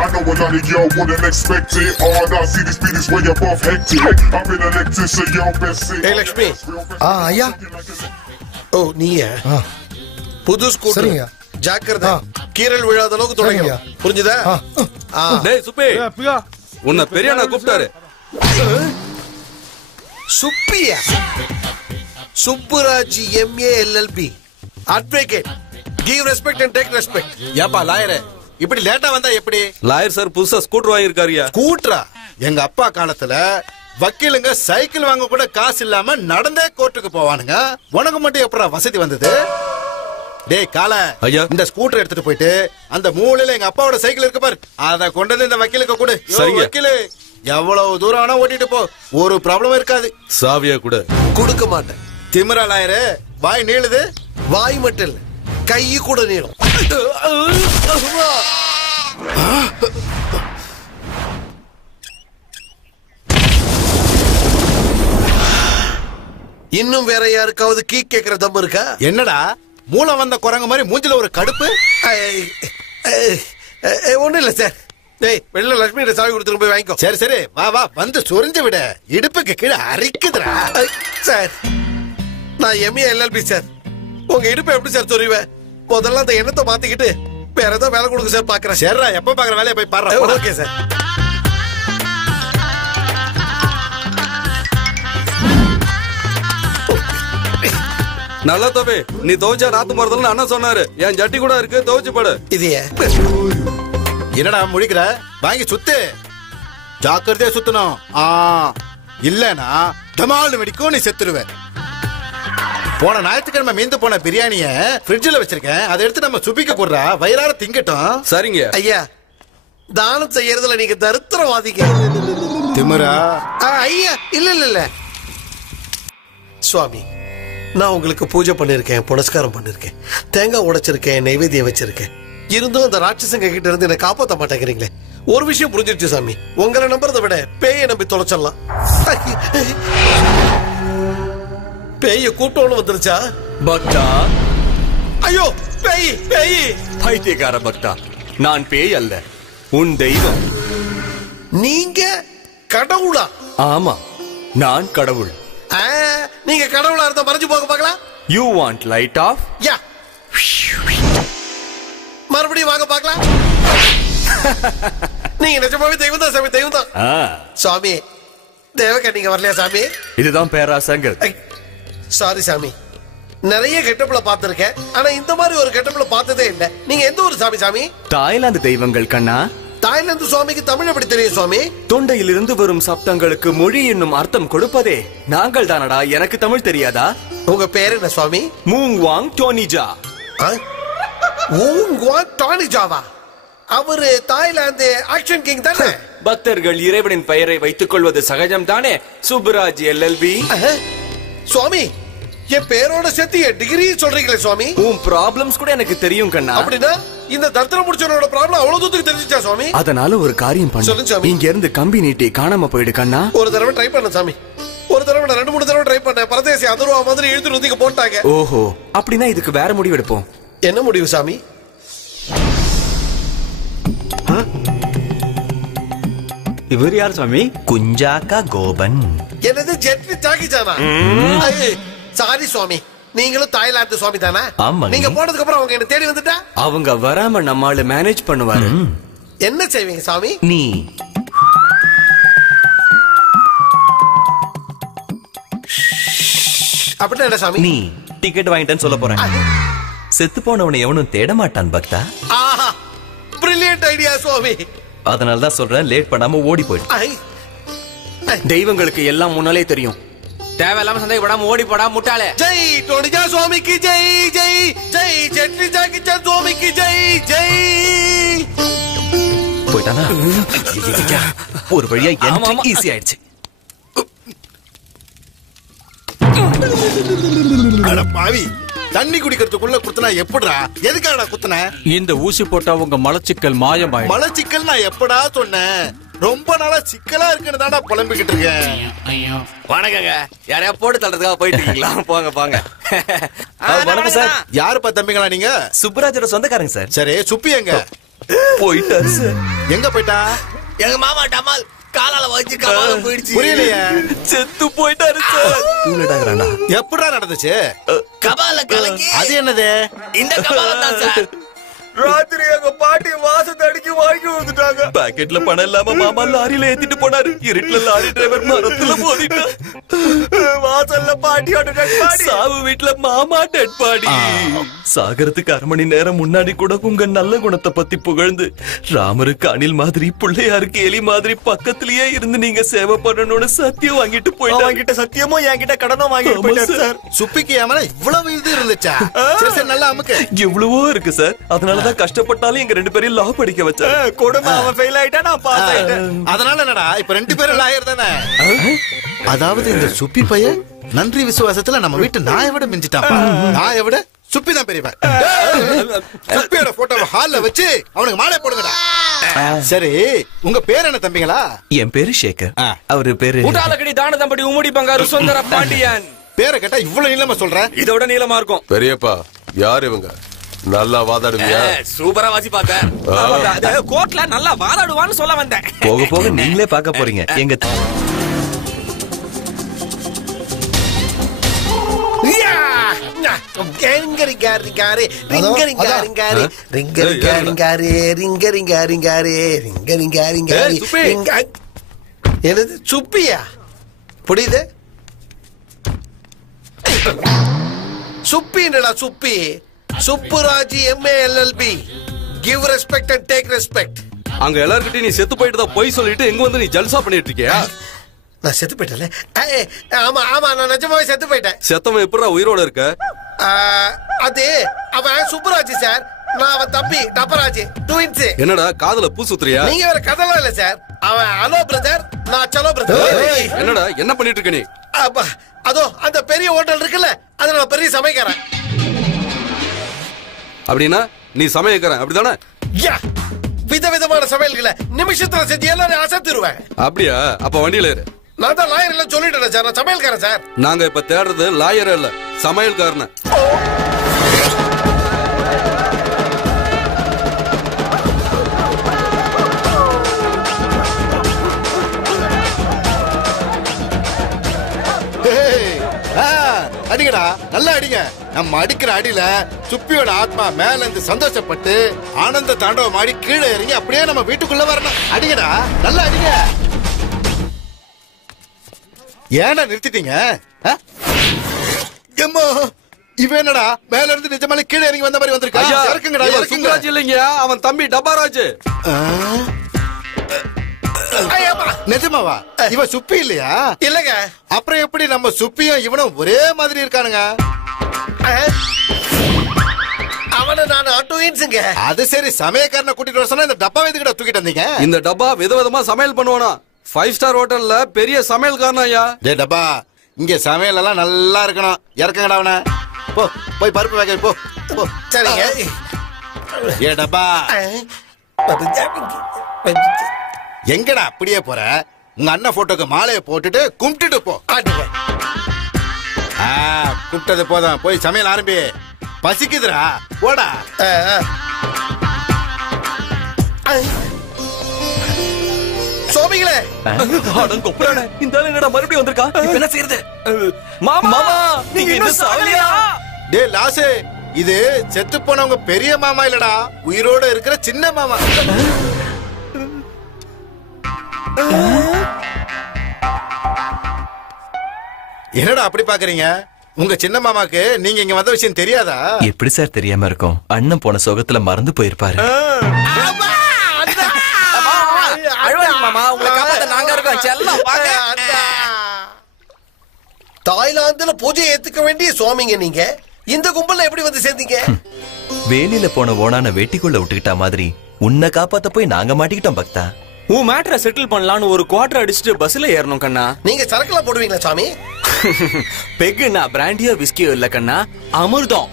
I know a lot of y'all wouldn't expect it. All I see this beat is way above hectic. I've been elected, so y'all best say. Hey Lakshmi. ஐயா. ஓ நீயா? புது scooter. ஜாக்கிரதை. கீரல் விழாத அளவுக்கு தொடங்கணும். புரிஞ்சுதா? டேய் சுப்பி. உன்னை பெரியண்ணா கூப்பிட்டாரு. சுப்பியா? Subburaj MA LLB. Advocate. Give respect and take respect. ஏப்பா லாயர் இப்படி லேட்டா வந்தா எப்படி? லாயர் சார் புதுசா ஸ்கூட்டர் வாங்கியிருக்காருயா. ஸ்கூட்டரா? எங்க அப்பா காலத்துல வக்கீலுங்க சைக்கிள் வாங்க கூட காசு இல்லாம நடந்தே கோர்ட்டுக்கு போவானுங்க. உனக்கு மட்டும் எப்படா வசதி வந்தது? டேய் கால ஐயா, இந்த ஸ்கூட்டர் எடுத்துட்டு போயிட்டு அந்த மூலையில எங்க அப்பாவோட சைக்கிள் இருக்கு பாரு, அத கொண்டு வந்து இந்த வக்கீலுக்கு கொடு. வக்கீலு எவ்வளவு தூரம் ஆனா ஓட்டிட்டு போ, ஒரு ப்ராப்ளம் இருக்காது. சாவியா கூட கொடுக்க மாட்டேன். திமிரா லாயரு? வாய் நீளுது. வாய் மட்டும் இல்ல, கை கூட நீளும். இன்னும் வேற யாருக்காவது கீ கேக்குற தம் இருக்கா? என்னடா மூளை வந்த குரங்கு மாதிரி மூஞ்சில ஒரு கடுப்பு? ஒண்ணும் இல்ல சார். டேய் வெளில லட்சுமி சாவி கொடுத்துட்டு போய் வாங்கிக்கோ. சரி சரி வா வா, வந்து சொரிஞ்சு விட, இடுப்புக்கு கீழே அரிக்குதுடா. சார் நான் MA LLB சார். உங்க இடுப்பு எப்படி சார் சொரிவேன்? முதல்ல அந்த எண்ணத்தை மாத்திக்கிட்டு வேற ஏதாவது வேலை கொடுங்க சார். பாக்குறேன். சரிடா, எப்ப பாக்குற வேலையை போய் பாரு. Okay sir. நல்லா தம்பி, நீ துவைச்சா ராத்து போறதுல அண்ணா சொன்னாரு. என் ஜட்டி கூட இருக்கு, துவைச்சு படு. இது என்னடா முழிக்கிற? வாங்கி சுத்து, ஜாக்கிரதையா சுத்தணும். இல்லனா டமால்னு வெடிக்கும், நீ செத்துருவ. போன ஞாயிற்றுக்கிழமை மீந்து போன பிரியாணிய ஃப்ரிட்ஜில் வச்சிருக்கேன், அதை எடுத்து நம்ம சுப்பிக்க போடுறா, வயிறார திங்கட்டும். சரிங்க ஐயா. தானம் செய்யறதுல நீங்க தரித்திரவாதிங்க. திமிரா? ஐயா இல்ல இல்ல இல்ல சுவாமி, நான் உங்களுக்கு பூஜை பண்ணிருக்கேன், புனஸ்காரம் பண்ணிருக்கேன், தேங்காய் உடைச்சிருக்கேன், நைவேத்தியம் வச்சிருக்கேன். இருந்தும் அந்த ராட்சசங்க கிட்ட இருந்து என்ன காப்பாற்ற மாட்டேங்கிறீங்களே. ஒரு விஷயம் புரிஞ்சிருச்சு சாமி, உங்களை நம்புறதை விட பேயை நம்பி தொலைச்சிடலாம். பேய கூட்டம்னு வந்துருச்சா? பக்தா, ஐயோ பேய் பேய்! பைத்தியக்கார பக்தா, நான் பேய் அல்ல, உன் தெய்வம். நீங்க கடவுளா? ஆமா, நான் கடவுள். நீங்க கடவுளா இருந்தா மறைஞ்சு போக பார்க்கலாம். You want light off? யா. மறுபடியும் வாங்க பார்க்கலாம். நீங்க நிஜமாவே தெய்வம் தான் சாமி, தெய்வம் தான். சாமி தேவக்கா, நீங்க வரலையா சாமி? இதுதான் பேராசங்கர். சாரி சாமி, நிறைய கெட்டப்புல பாத்திருக்கேன், ஆனா இந்த மாதிரி ஒரு கெட்டப்புல பார்த்ததே இல்ல. நீங்க எந்த ஒரு சாமி? சாமி தாய்லாந்து தெய்வங்கள் கண்ணா. தாய்லாந்து சுவாமிக்கு தமிழ் எப்படி தெரியும் சுவாமி? தொண்டையிலிருந்து வரும் சப்தங்களுக்கு மொழி என்னும் அர்த்தம் கொடுப்பதே நாங்கள் தானடா. எனக்கு தமிழ் தெரியாதா? உங்க பேர் என்ன சுவாமி? மூங்வாங் டோனிஜா. மூங்வாங் டோனிஜாவா? அவரு தாய்லாந்து ஆக்ஷன் கிங் தானே? பக்தர்கள் இறைவனின் பெயரை வைத்துக் கொள்வது சகஜம் தானே சுப்புராஜ் LLB. சுவாமி, என் பேரோட சேர்த்து என் டிகிரி சொல்றீங்களே சுவாமி? உன் ப்ராப்ளம்ஸ் கூட எனக்கு தெரியும் கண்ணா. அப்படின்னா இந்த தர்த்தன முடிச்சவனோட ப்ராப்ளம் அவ்வளவு தூரத்துக்கு தெரிஞ்சுச்சா சுவாமி? அதனால ஒரு காரியம் பண்ணு, இங்க இருந்து கம்பி நீட்டி காணாம போயிடு கண்ணா. ஒரு தடவை ட்ரை பண்ண சாமி, ஒரு தடவை 2-3 தடவை ட்ரை பண்ண, பரதேசி அதர்வா மாதிரி இழுத்து நுத்திக்க போட்டாங்க. ஓஹோ, அப்படின்னா இதுக்கு வேற முடிவு எடுப்போம். என்ன முடிவு சாமி? இவர் யார் சுவாமி? குஞ்சாக்கா கோபன். என்னது ஜெட்லி ஜாகிஜானா? சாரி சுவாமி, நீங்களும் தாய்லாந்து சுவாமி தானே? நீங்க போனதுக்கு அப்புறம் அவங்க என்ன தேடி வந்துட்டா? அவங்க வராம நம்மால மேனேஜ் பண்ணுவாரு. என்ன செய்வீங்க சாமி? நீ அப்படின்னா என்ன சாமி? நீ டிக்கெட் வாங்கிட்டேன்னு சொல்ல போறேன். செத்து போனவனை எவனும் தேட மாட்டான் பக்தா. ஆஹா, பிரில்லியன்ட் ஐடியா சுவாமி. அதனால தான் சொல்றேன், லேட் பண்ணாம ஓடி போயிடு. தெய்வங்களுக்கு எல்லாம் முன்னாலே தெரியும். தேவையில்லாம சந்தேகப்படாம ஓடி போடா முட்டாளே. ஜெய் டோனிஜா சுவாமிக்கு ஜெய், ஜெய் ஜெய் ஜெட்லி ஜாகிஜா சுவாமிக்கு ஜெய், ஜெய். போயிட்டானா? ஒரு வழியா என்ட்ரி ஈஸி ஆயிடுச்சு. அட பாவி, தண்ணி குடிக்கிறதுக்குள்ள குத்துனா எப்படிடா? எதுக்காடா குத்துன? இந்த ஊசி போட்டா உங்க மலச்சிக்கல் மாயமாயிடும். மலச்சிக்கல் நான் எப்படா சொன்னேன்? ரொம்ப நாளா சிக்கலா இருக்குன்னு தானே புலம்பிக்கிட்டு இருக்கேன். வணக்கங்க, யாரையா போட்டு தள்ளுறதுக்காக போயிட்டு இருக்கீங்களா? போங்க போங்க. வணக்கம் சார். யாருப்பா தம்பிங்களா நீங்க? சுப்புராஜோட சொந்தக்காரங்க சார். சரி, சுப்பி எங்க? போயிட்டாரு சார். எங்க போயிட்டா? எங்க மாமா டமால் காலால வச்சு கபால போயிடுச்சு. புரியலையே. செத்து போயிட்டாரு சார். தூளடாங்கறானா? எப்படா நடந்துச்சு? கபால கலக்கி. அது என்னது? இந்த கபால தான் சார். ராத்திரி எங்க பாட்டி வாசத்தை அடிக்கி வாங்கி வந்துட்டாங்க. பாக்கெட்ல பணம் இல்லாம மாமா லாரியில ஏத்திட்டு போனாரு. இருட்டுல லாரி டிரைவர் மரத்துல மோதிட்டான். வாசல்ல பாட்டியோட டெட் பாடி. சாவு வீட்டுல மாமா டெட் பாடி. சாகரத்துக்கு 1/2 மணி நேரம் முன்னாடி கூட உங்க நல்ல குணத்தை பத்தி புகழ்ந்து ராமருக்கு அணில் மாதிரி பிள்ளையாருக்கு எலி மாதிரி பக்கத்திலேயே இருந்து நீங்க சேவை பண்ணணும்னு சத்தியம் வாங்கிட்டு போயிட்டாங்க. கிட்ட சத்தியமும் என்கிட்ட கடனும் வாங்கிட்டு போயிட்டாரு சார். சுப்பிக்கு ஏமல இவ்வளவு இது இருந்துச்சா? சரி சரி நல்லா அமுக்கு. எவ்வளவோ இருக்கு சார். அதனாலதான் கஷ்டப்பட்டாலும் எங்க 2 பேரையும் லா படிக்க வச்சாரு. கொடுமை அவன் ஃபெயில் ஆயிட்டா நான் பாஸ் ஆயிட்டேன். அதனால என்னடா இப்ப 2 பேரும் லாயர் தானே? அதாவது இந்த சுப்பி பையன் நன்றி விசுவாசத்துல நம்ம வீட்டு நாயை விட மிஞ்சிட்டான். நாயை விட சுப்பி தான் பெரியவன். சுப்பியோட போட்டோவை ஹால்ல வச்சு அவனுக்கு மாலை போடுங்கடா. சரி உங்க பேர் என்ன தம்பிங்களா? என் பேரு சேகர். அவரு பேரு ஊட்டாலக்கடி தான தம்படி உமுடி பங்காரு சுந்தர பாண்டியன். பேரை கேட்டா இவ்வளவு நீளமா சொல்ற? இதோட நீளமா இருக்கும். பெரியப்பா யார் இவங்க? நல்லா வாதாடுவியா? சூப்பரா வாசி பாக்க. கோர்ட்ல நல்லா வாதாடுவான்னு சொல்ல வந்தேன். போக போக நீங்களே பார்க்க போறீங்க. எங்க என்னது சுப்பியா? புரியுது? சுப்பின்றா சுப்பி. சுப்புராஜி MA LLB. Give respect and take respect. அங்க எல்லார்கிட்டயும் நீ செத்து போயிட்டு தான் போய் சொல்லிட்டு எங்க வந்து நீ ஜல்சா பண்ணிட்டு இருக்கியா? நான் செத்து போயிட்டேன்ல. ஆமா ஆமா நான் நிஜமாவே செத்து போயிட்டேன். செத்தவன் எப்படா உயிரோட இருக்க? அது அவன் சுப்புராஜி சார். நான் அவன் தம்பி டப்பராஜி. ட்வின்ஸ். என்னடா காதுல பூ சுத்துறியா? நீங்க வேற கதலாம் இல்ல சார். அவன் ஹலோ பிரதர், நான் சலோ பிரதர். என்னடா என்ன பண்ணிட்டு இருக்க நீ? அதோ அந்த பெரிய ஹோட்டல் இருக்குல்ல, அதுல நான் பெரிய சமைக்கிறேன். அப்படின்னா நீ சமைக்கிறேன் அப்படிதானே? விதவிதமான சமையல்களை நிமிஷத்துல செஞ்சு எல்லாரும் அசத்திடுவேன். அப்படியா? அப்ப வண்டியில ஏறு. நான் தான் லாயர் இல்ல சொல்லிட்டேன் சார். நான் சமையல்காரன் சார். நாங்க இப்ப தேடுறது லாயர் இல்ல, சமையல்காரன. அடிங்கடா நல்லா அடிங்க. நம்ம அடிக்கிற அடியில சுப்பியோட ஆத்மா மேல இருந்து சந்தோஷப்பட்டு ஆனந்த தாண்டவம் ஆடி கீழே இறங்கி அப்படியே நம்ம வீட்டுக்குள்ள வரணும். அடிங்கடா நல்லா அடிங்க. ஏன்டா நிறுத்திட்டீங்க? இவன் என்னடா மேல இருந்து நிஜமாலே கீழே இறங்கி வந்த மாதிரி வந்திருக்கா? இறக்குங்கடா இறக்குங்க. இல்லைங்க, அவன் தம்பி டப்பாராஜ். நிஜமாவா? இவ சுப்பி இல்லையா? இல்லங்க. அப்புறம் எப்படி நம்ம சுப்பியும் இவனும் ஒரே மாதிரி இருக்கானுங்க? அவன நான் ட்வின்ஸ்ங்க. அது சரி, சமயக்காரனை கூட்டிட்டு வர சொன்னா இந்த டப்பா எதுக்குடா தூக்கிட்டு வந்தீங்க? இந்த டப்பா விதவிதமா சமையல் பண்ணுவானா. 5 ஸ்டார் ஹோட்டல்ல பெரிய சமையல்காரனா ஐயா. டே டப்பா, இங்க சமையல் எல்லாம் நல்லா இருக்கணும். இறக்குங்கடா அவனை. போ போய் பருப்பு வேக போ. சரிங்க. ஏ டப்பா, எங்கடா அப்படியே போற? உங்க அண்ணன் போட்டோக்கு மாலையை போட்டுட்டு கும்பிட்டுட்டு போ. கும்பிட்டது போதும், போய் சமையல் ஆரம்பி. பசிக்குதுடா, போடா. சோமிங்களே, அடங்கொப்புறானே, இந்த ஆளு என்னடா மறுபடியும் வந்திருக்கா? இப்ப என்ன செய்யறது? மாமா நீங்க இன்னும் சாவலையா? டே லாசே, இது செத்து போனவங்க பெரிய மாமா இல்லடா, உயிரோட இருக்கிற சின்ன மாமா. என்னடா அப்படி பாக்குறீங்க? உங்க சின்ன மாமாக்கு நீங்க இங்க வந்த விஷயம் தெரியாதா? எப்படி சார் தெரியாம இருக்கும்? அண்ணன் போன சோகத்துல மறந்து போயிருப்பாரு. தாய்லாந்துல பூஜை ஏத்துக்க வேண்டிய சுவாமிங்க நீங்க இந்த கும்பல்ல எப்படி வந்து சேர்ந்தீங்க? வேலியில போன ஓனான வெட்டிக்குள்ள விட்டுக்கிட்ட மாதிரி உன்னை காப்பாத்த போய் நாங்க மாட்டிக்கிட்டோம் பக்தா. உன் மேட்டரை செட்டில் பண்ணலான்னு ஒரு குவார்டர் அடிச்சுட்டு பஸ்ல ஏறணும் கண்ணா. நீங்க சரக்குலாம் போடுவீங்களா சாமி? பெக்குனா பிராண்டியோ விஸ்கியோ இல்ல கண்ணா, அமிர்தம்.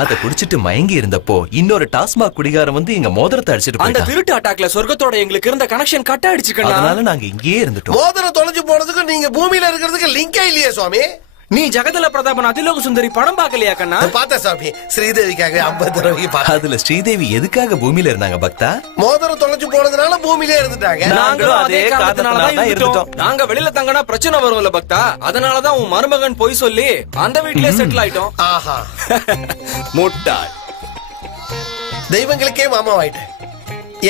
அத குடிச்சிட்டு மயங்கி இருந்தப்போ இன்னொரு டாஸ்மாக் குடிகாரன் வந்து எங்க மோதிரத்தை அடிச்சிட்டு அந்த போயிட்டான். திருட்டு அட்டாக்ல சொர்க்கத்தோட எங்களுக்கு இருந்த கனெக்ஷன் கட் ஆயிடுச்சு கண்ணா. அதனால நாங்க இங்கேயே இருந்துட்டோம். மோதிரம் தொலைஞ்சு போனதுக்கு நீங்க பூமியில இருக்கிறதுக்கு லிங்கே இல்லையே சுவாமி. நீ ஜெகதல பிரதாபன் அதிலோக சுந்தரி படம் பார்க்கலையா கண்ணா? பார்த்தேன் சாமி. ஸ்ரீதேவிக்காக 50 ரூபாய்க்கு பார்த்தேன். அதுல ஸ்ரீதேவி எதுக்காக பூமியில இருந்தாங்க பக்தா? மோதிரம் தொலைச்சு போனதுனால பூமியிலே இருந்துட்டாங்க. நாங்களும் அதே காரணத்தினால தான் இருந்துட்டோம். நாங்க வெளியில தங்கனா பிரச்சனை வரும்ல பக்தா, அதனாலதான் உன் மருமகன் போய் சொல்லி அந்த வீட்லயே செட்டில் ஆயிட்டோம். ஆஹா. முட்டாள். தெய்வங்களுக்கே மாமா ஆயிட்டேன்.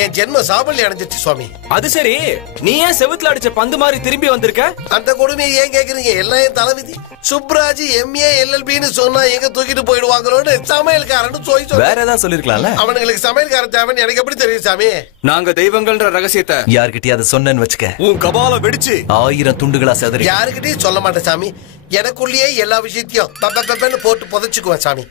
என் ஜென்ம சாபல்யம் அடைஞ்சிச்சு சுவாமி. அது சரி, நீ ஏன் செவுத்துல அடிச்ச பந்து மாதிரி திரும்பி வந்திருக்க? அந்த கொடுமையை ஏன் கேக்குறீங்க? எல்லாம் என் தலைவிதி. சுப்ராஜ் MA LLBன்னு சொன்னா எங்க தூக்கிட்டு போயிடுவாங்களோன்னு சமையல்காரன்னு சொல்லி வேற ஏதாவது சொல்லிருக்கலாம்ல. அவனுங்களுக்கு சமையல்காரன் தேவைன்னு எனக்கு எப்படி தெரியும் சாமி? நாங்க தெய்வங்கள்ன்ற ரகசியத்தை யார்கிட்டயும் அதை சொன்னேன்னு வச்சுக்க, உன் கபால வெடிச்சு 1000 துண்டுகளா செதறி. யாருக்கிட்டையும் சொல்ல மாட்டேன் சாமி. எனக்குள்ளேயே எல்லா விஷயத்தையும் போட்டு புதைச்சுக்குவேன் சாமி.